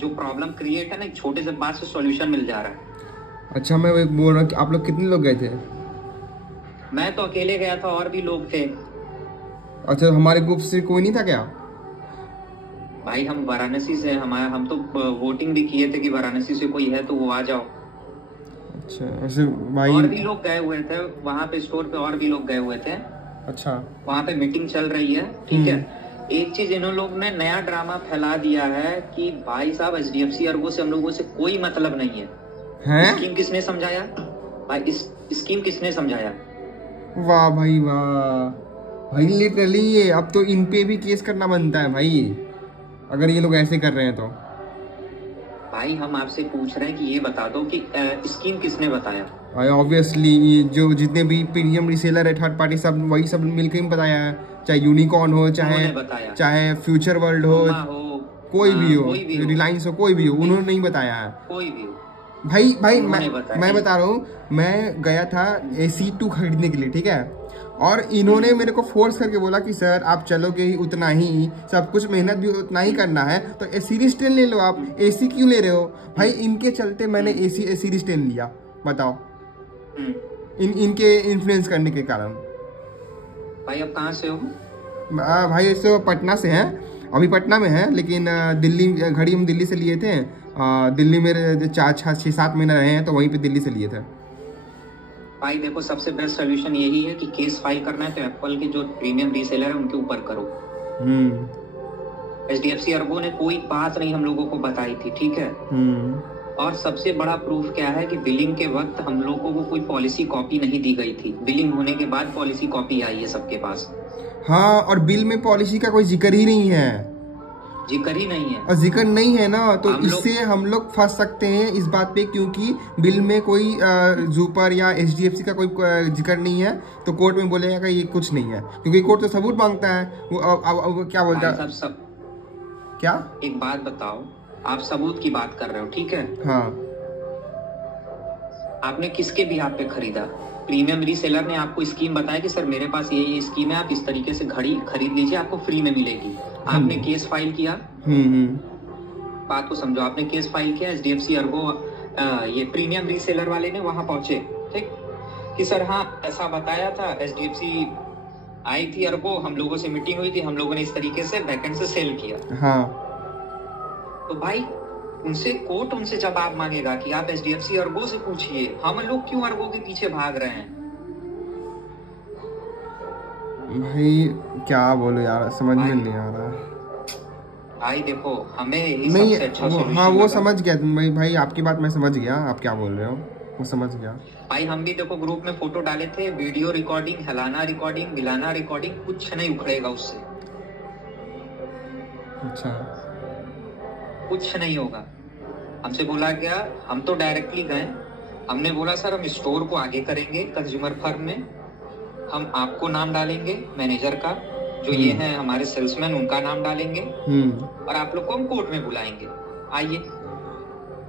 जो problem create है ना, एक छोटे से बात से सॉल्यूशन मिल जा रहा है। अच्छा, मैं वो बोल रहा हूँ कि आप लोग कितने लोग गए थे? मैं तो अकेले गया था, और भी लोग थे। अच्छा, हमारे ग्रुप से कोई नहीं था क्या? भाई हम वाराणसी से, हमारा हम तो वोटिंग भी किए थे कि वाराणसी से कोई है तो वो आ जाओ। अच्छा, ऐसे भाई। और भी लोग गए हुए थे वहाँ पे, स्टोर पे और भी लोग गए हुए थे। अच्छा, वहाँ पे मीटिंग चल रही है, ठीक है। एक चीज इन लोग ने नया ड्रामा फैला दिया है कि भाई साहब एचडीएफसी अर्गो से हम लोगों से कोई मतलब नहीं है। हैं? स्कीम किसने समझाया भाई? इस स्कीम किसने समझाया? वाह भाई वाह भाई, लिटरली ये अब तो इन पे भी केस करना बनता है भाई, अगर ये लोग ऐसे कर रहे हैं तो। भाई हम आपसे पूछ रहे हैं कि ये बता दो कि स्कीम किसने बताया? भाई ऑब्वियसली ये जो जितने भी प्रीमियम रीसेलर है, थर्ड पार्टी, सब वही सब मिलकर ही बताया है। चाहे यूनिकॉर्न हो, चाहे फ्यूचर वर्ल्ड हो, कोई भी हो, रिलायंस हो, कोई भी हो, उन्होंने नहीं बताया है। कोई भी हो भाई मैं बता रहा हूँ, मैं गया था AC2 खरीदने के लिए, ठीक है। और इन्होंने मेरे को फोर्स करके बोला कि सर आप चलोगे ही उतना ही, सब कुछ मेहनत भी उतना ही करना है, तो सीरीज 10 ले लो आप, AC क्यों ले रहे हो? भाई इनके चलते मैंने सीरीज 10 लिया, बताओ। इनके इन्फ्लुएंस करने के कारण। भाई अब कहाँ से हो? भाई ऐसे पटना से हैं, अभी पटना में है, लेकिन दिल्ली घड़ी हम दिल्ली से लिए थे। दिल्ली में 6-7 महीने रहे हैं, तो वहीं पे दिल्ली से लिए थे। भाई देखो, सबसे बेस्ट सोल्यूशन यही है कि केस फाइल करना है तो एप्पल के जो प्रीमियम रीसेलर है उनके ऊपर करो। एचडीएफसी अर्गो ने कोई बात नहीं हम लोगों को बताई थी, ठीक है। और सबसे बड़ा प्रूफ क्या है कि बिलिंग के वक्त हम लोगों को कोई पॉलिसी कॉपी नहीं दी गई थी, बिलिंग होने के बाद पॉलिसी कॉपी आई है सबके पास। हाँ, और बिल में पॉलिसी का कोई जिक्र ही नहीं है, जिक्र ही नहीं है। और जिक्र नहीं है ना, तो इससे हम लोग फंस सकते हैं इस बात पे, क्योंकि बिल में कोई जूपर या एचडीएफसी का कोई जिक्र नहीं है, तो कोर्ट में बोलेगा कि ये कुछ नहीं है, क्योंकि कोर्ट तो सबूत मांगता है। वो क्या बोलता है? सब क्या? एक बात बताओ, आप सबूत की बात कर रहे हो, ठीक है। हाँ। आपने किसके भी आप पे खरीदा? प्रीमियम रीसेलर ने आपको स्कीम बताया कि सर मेरे पास ये स्कीम है, आप इस तरीके से घड़ी खरीद लीजिए, आपको फ्री में मिलेगी। आपने केस फाइल किया। बात को समझो, आपने केस फाइल किया, एचडीएफसी अर्गो ये प्रीमियम रीसेलर वाले ने वहां पहुंचे, ठीक, कि सर हाँ ऐसा बताया था, एचडीएफसी आई थी अर्गो, हम लोगों से मीटिंग हुई थी, हम लोगों ने इस तरीके से बैकएंड से सेल किया। हाँ। तो भाई उनसे कोर्ट उनसे जवाब मांगेगा कि आप एचडीएफसी अर्गो से पूछिए, हम लोग क्यों अर्गो के पीछे भाग रहे हैं। भाई क्या बोलो यार, समझ में नहीं आ रहा। भाई देखो, हमें नहीं, हाँ वो समझ गया भाई, आपकी बात मैं समझ गया, आप क्या बोल रहे हो वो समझ गया। भाई हम भी देखो ग्रुप में फोटो डाले थे, वीडियो रिकॉर्डिंग, हिलाना रिकॉर्डिंग, मिलाना रिकॉर्डिंग, कुछ नहीं उखड़ेगा उससे। अच्छा, कुछ नहीं होगा। हमसे बोला गया, हम तो डायरेक्टली गए, हमने बोला सर हम स्टोर को आगे करेंगे, कंज्यूमर फर्म में हम आपको नाम डालेंगे, मैनेजर का, जो ये है हमारे सेल्समैन, उनका नाम डालेंगे, और आप लोग को हम कोर्ट में बुलाएंगे, आइए।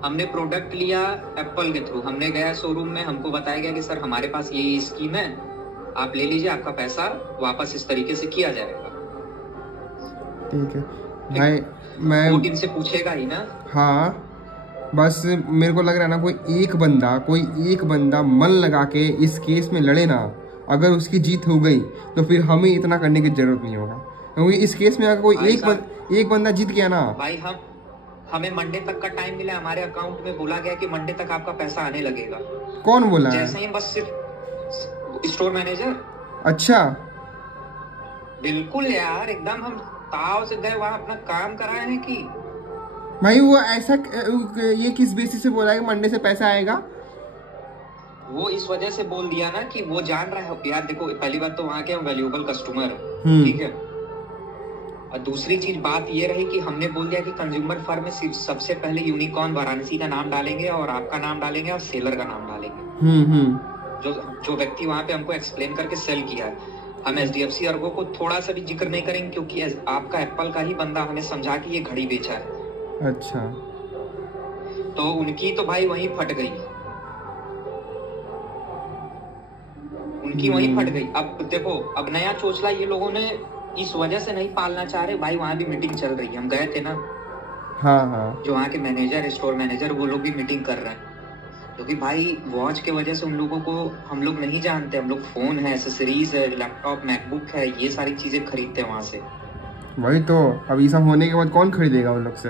हमने प्रोडक्ट लिया एप्पल के थ्रू, हमने गया शोरूम में, हमको बताया गया कि सर हमारे पास ये स्कीम है, आप ले लीजिए, आपका पैसा वापस इस तरीके से किया जाएगा। ठीक है भाई, मैं कोर्ट इनसे पूछेगा ही ना। हाँ, बस मेरे को लग रहा है ना, कोई एक बंदा मन लगा के इस केस में लड़े ना, अगर उसकी जीत हो गई तो फिर हमें इतना करने की जरूरत नहीं होगा, क्योंकि इस केस में अगर कोई एक बंदा जीत गया ना। भाई हमें मंडे तक का टाइम मिला, हमारे अकाउंट में बोला गया कि मंडे तक आपका पैसा आने लगेगा। कौन बोला? जैसे ही बस सिर्फ स्टोर मैनेजर। अच्छा, बिल्कुल यार, एकदम हम ताव से गए वहां, अपना काम कराए हैं कि भाई वो ऐसा, ये किस बेसिस से बोला है कि मंडे से पैसा आएगा? वो इस वजह से बोल दिया ना कि वो जान रहा है यार, देखो पहली बात तो वहां के हम वैल्यूएबल कस्टमर, ठीक है। और दूसरी चीज बात ये रही कि हमने बोल दिया कि कंज्यूमर फर्म में सिर्फ सबसे पहले यूनिकॉर्न वाराणसी का नाम डालेंगे और आपका नाम डालेंगे और सेलर का नाम डालेंगे। जो व्यक्ति वहां पे हमको एक्सप्लेन करके सेल किया है, हम एचडीएफसी अर्गो को थोड़ा सा भी जिक्र नहीं करेंगे, क्योंकि आपका एप्पल का ही बंदा हमें समझा कि ये घड़ी बेचा है। अच्छा, तो उनकी तो भाई वहीं फट गई, उनकी वहीं फट गई। अब देखो, अब नया चोचला ये लोगों ने इस वजह से नहीं पालना चाह रहे भाई, वहां भी मीटिंग चल रही है, हम गए थे ना। हाँ हाँ। जो वहाँ के मैनेजर, स्टोर मैनेजर, वो लोग भी मीटिंग कर रहे हैं, क्योंकि भाई वॉच के वजह से उन लोगों को हम लोग नहीं जानते। हम लोग फोन है, एसेसरीज है, लैपटॉप, मैकबुक है, ये सारी चीजें खरीदते हैं वहां से। वही तो, अब ये सब होने के बाद कौन खरीदेगा उन लोग से?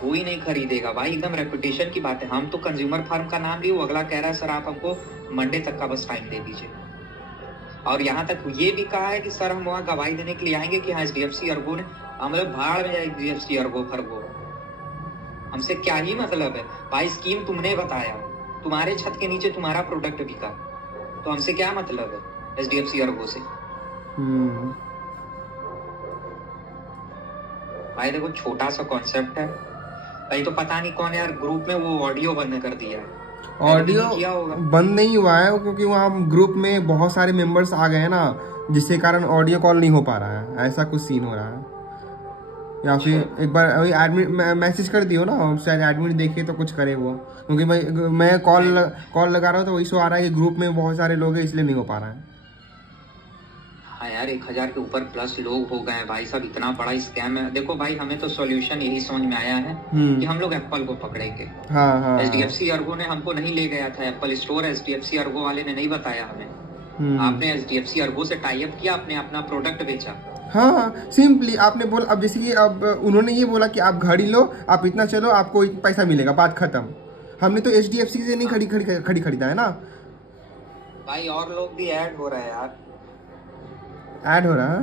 कोई नहीं खरीदेगा भाई, एकदम रेपुटेशन की बात है। हम तो कंज्यूमर फार्म का नाम लिए, वो अगला कह रहा है सर आप हमको मंडे तक का बस टाइम दे दीजिए। और यहाँ तक ये भी कहा है कि सर हम वहाँ गवाही देने के लिए आएंगे कि हाँ HDFC अर्गो ने, मतलब भाड़ में जाए HDFC अर्गो फर्गो, हमसे क्या ही मतलब है भाई। स्कीम तुमने बताया, तुम्हारे छत के नीचे तुम्हारा प्रोडक्ट बिका, तो हमसे क्या मतलब है HDFC अर्गो से? भाई देखो छोटा सा कॉन्सेप्ट है भाई, तो पता नहीं कौन यार ग्रुप में वो ऑडियो बंद कर दिया है। ऑडियो बंद नहीं हुआ है क्योंकि वहाँ ग्रुप में बहुत सारे मेंबर्स आ गए हैं ना, जिसके कारण ऑडियो कॉल नहीं हो पा रहा है। ऐसा कुछ सीन हो रहा है, या फिर एक बार अभी एडमिट मैसेज कर दियो ना, शायद एडमिट देखे तो कुछ करे वो। क्योंकि भाई मैं कॉल लगा रहा हूँ तो वही शो आ रहा है कि ग्रुप में बहुत सारे लोग हैं, इसलिए नहीं हो पा रहा है। हाँ यार 1000 के ऊपर प्लस लोग हो गए हैं भाई साहब, इतना बड़ा स्कैम है। देखो भाई हमें तो सॉल्यूशन यही समझ में आया है कि हम लोग एप्पल को पकड़ेंगे। हाँ। HDFC अर्गो ने हमको नहीं ले गया था, एप्पल स्टोर HDFC अर्गो वाले ने नहीं बताया हमें। आपने HDFC अर्गो से टाई अप किया, आपने अपना प्रोडक्ट बेचा। हाँ सिंपली आपने बोला, अब जैसे कि अब उन्होंने ये बोला कि आप घड़ी लो, आप इतना चलो, आपको पैसा मिलेगा, बात खत्म। हमने तो HDFC से नहीं खड़ी खरीदा है ना भाई, और लोग भी ऐड हो रहे हैं यार। ऐड हो रहा है।